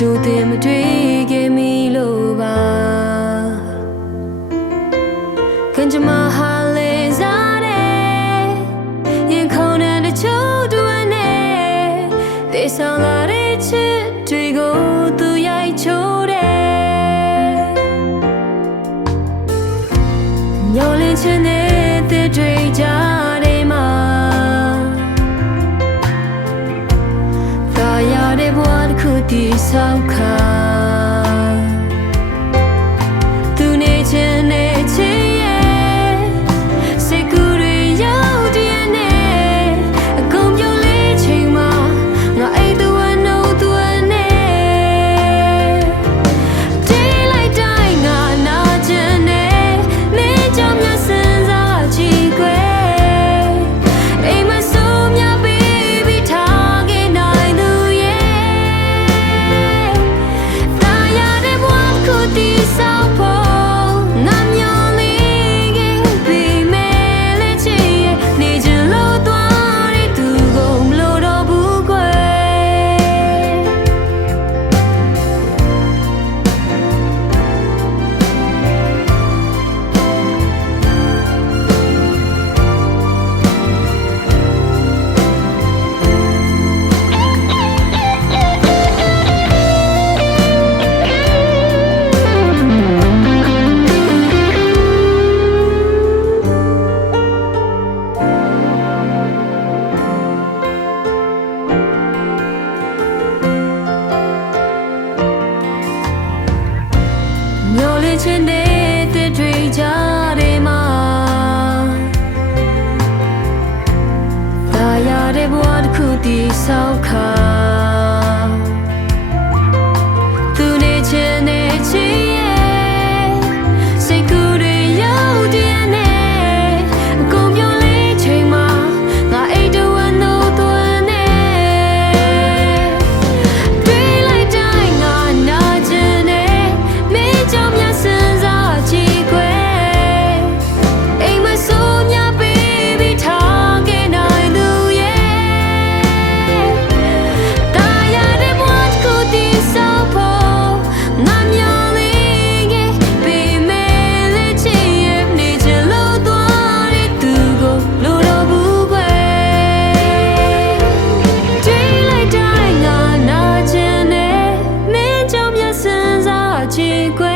ချို့တင်မတွေ့ခဲ့မိလို့ပါခင်ကြမဟာလေးစားတယ်ရင်ခုန်တဲ့ချို့တွင်နဲ့သေဆောင်လာတဲ့ချစ်တွေကိုသူရိုက်ချို့တယ်ညှော်လင်းခြင်းနဲ့ 地烧烤。 တစ်ခု လိုက်